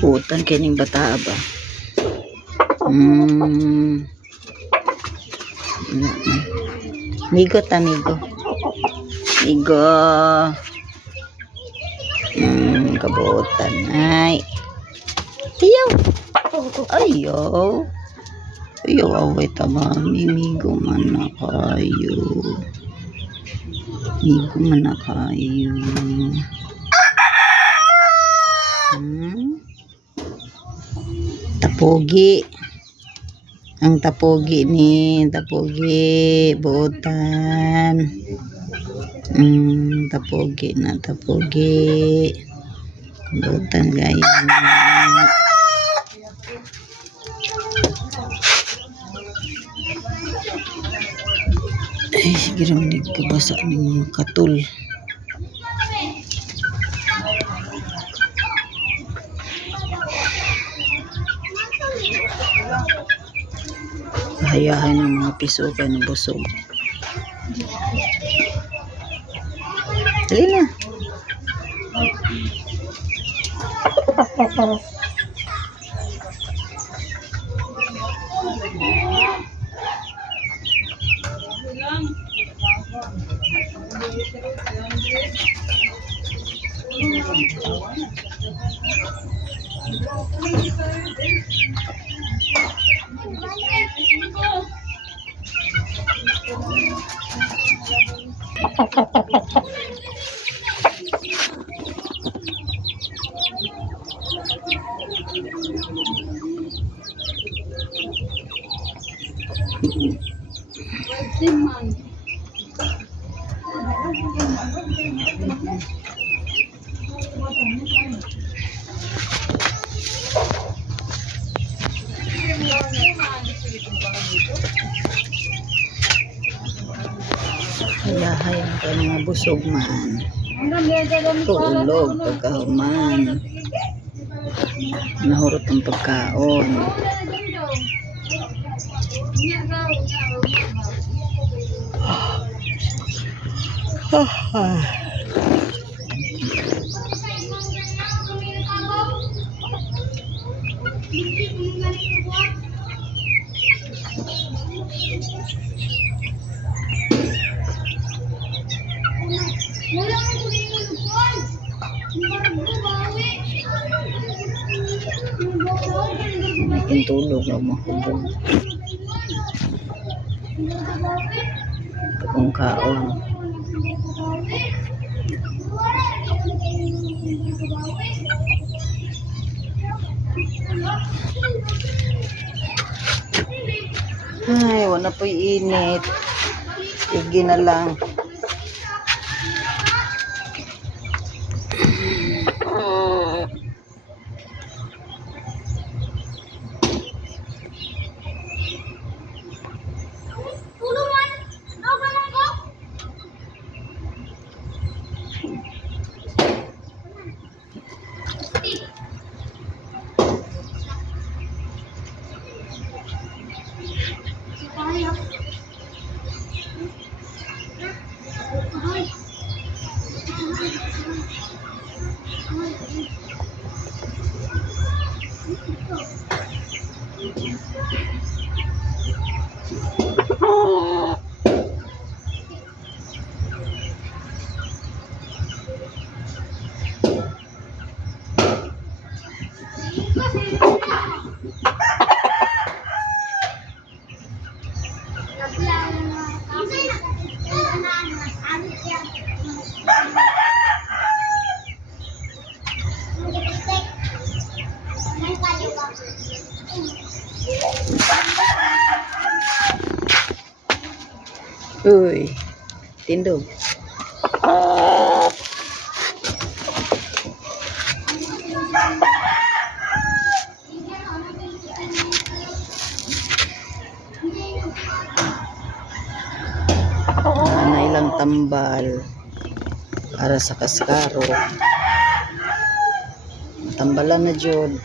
Putan kining bata ba? Hmm. Migo ta, migo. Migo. Kabutan. Ay. Ayaw. Ayaw. Ayaw, away ta, mami. Migo man na kayo. Migo man na kayo. Tapogi. Ang tapogi ni tapogi buutan. Tapogi na tapogi buutan gaya. Ay sige rin kabasa ng mga katul. Hayahan ng mga piso kay nabusog. Dali na. Hayahay ang mga busog man. Tuulog pagkahuman. Nahurot ang pagkaon. Makin tulog na mahubog. Kung kaon. Ay, wala po init. Sige na lang. Uy, tindog. Ano ilang tambal para sa kaskaro. Tambalan na jud.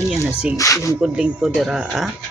Ayan na si lingkod-lingkod dira ah.